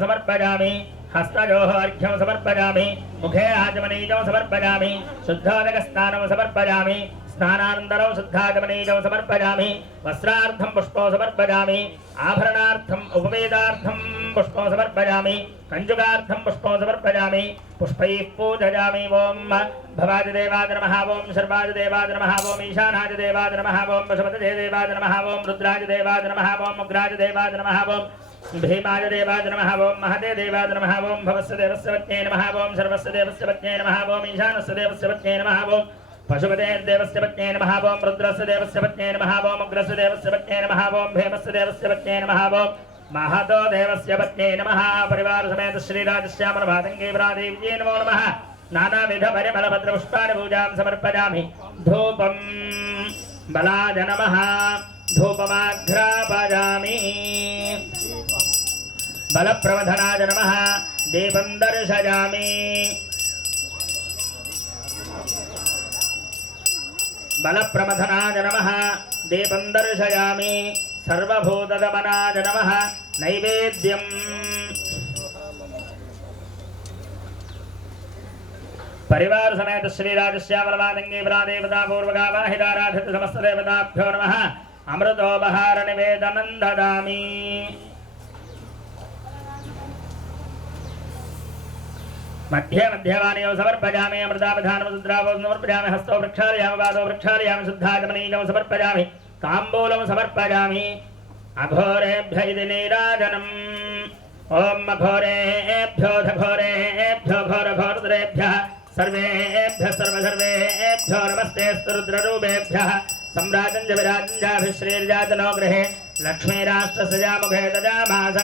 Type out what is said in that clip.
समर्पयामि हस्तयोः अर्घ्यं समर्पयामि मुखे आचमनीयं समर्पयामि शुद्धोदकस्नानं समर्पयामि स्नानानन्तरं शुद्धाचमनीयं समर्पयामि वस्त्रार्थं पुष्पं समर्पयामि आभरणार्थम् उपवेदार्थं पुष्पं समर्पयामि कंजुकार्थं पुष्पं समर्पयामि पुष्पैः पूजयामि ओं भवादिदेवाय नमः ओं सर्वादिदेवाय नमः ओं ईशानादिदेवाय नमः ओं पशुपतये देवाय नमः ओं रुद्रादिदेवाय नमः ओं उग्रादिदेवाय नमः ओं भीमाय देवाय नमः ओं महते देवाय नमः ओं भवस्य देवस्य पत्न्यै नमः ओं सर्वस्य देवस्य पत्न्यै नमः ओं ईशानस्य देवस्य पत्न्यै नमः ओं पशुपते देवस्य पत्न्यै नमः ओं रुद्रस्य देवस्य पत्न्यै नमः ओं उग्रस्य देवस्य पत्न्यै नमः ओं भीमस्य देवस्य पत्न्यै नमः ओं महतो देवस्य पत्न्यै नमः परिवार समेत श्रीराजश्यामलभातङ्गी देव्यै नमो नमः नानाविध परिमलभद्रपुष्पाणि पूजां समर्पयामि धूपं बलाय नमः धूपमाघ्रापयामि बलप्रवधनाय नमः दीपं दर्शयामि बलप्रमथनाय नमः दीपं दर्शयामि सर्वभूतदमनाय नमः नैवेद्यं परिवार समेत श्रीराजश्यामलमातङ्गी देवता पूर्वकावाहिताराधित समस्त देवताभ्यो नमः अमृतोपहार निवेदनं ददामि मध्ये मध्यवाणियों समर्पयामि अमृतावधानं सुद्रावो समर्पयामि हस्तो वृक्षालयामि पादो वृक्षालयामि शुद्धाचमनीयं समर्पयामि ताम्बूलं समर्पयामि अघोरेभ्य इति नीराजनम् ओम अघोरेभ्यो घोरेभ्यो घोरघोरतरेभ्यः सर्वेभ्यः सर्वेभ्यो नमस्तेऽस्तु रुद्ररूपेभ्यः सम्राजञ्च विराजञ्चाभिः श्रीर्जातनो गृहे लक्ष्मीराष्ट्रस्य मुखे ददामास